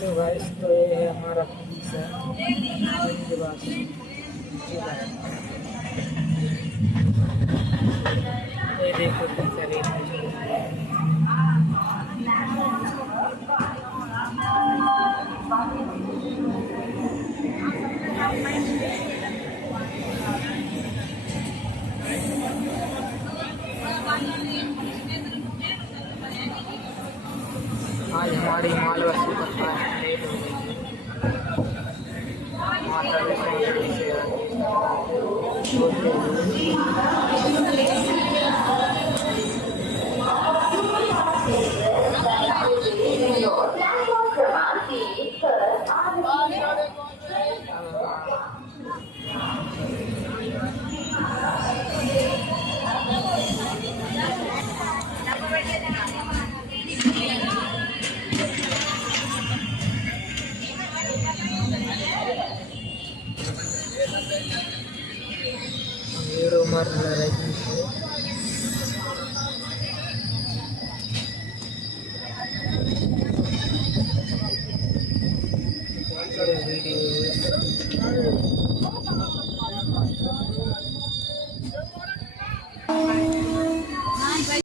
Hello guys, तो ये है हमारा पिज्ज़ा के बाद ये देखो पिज्ज़ा रेट। आज हमारी मालवा सुपर फास्ट लेट हो गई है। माता वैष्णो से Euro marla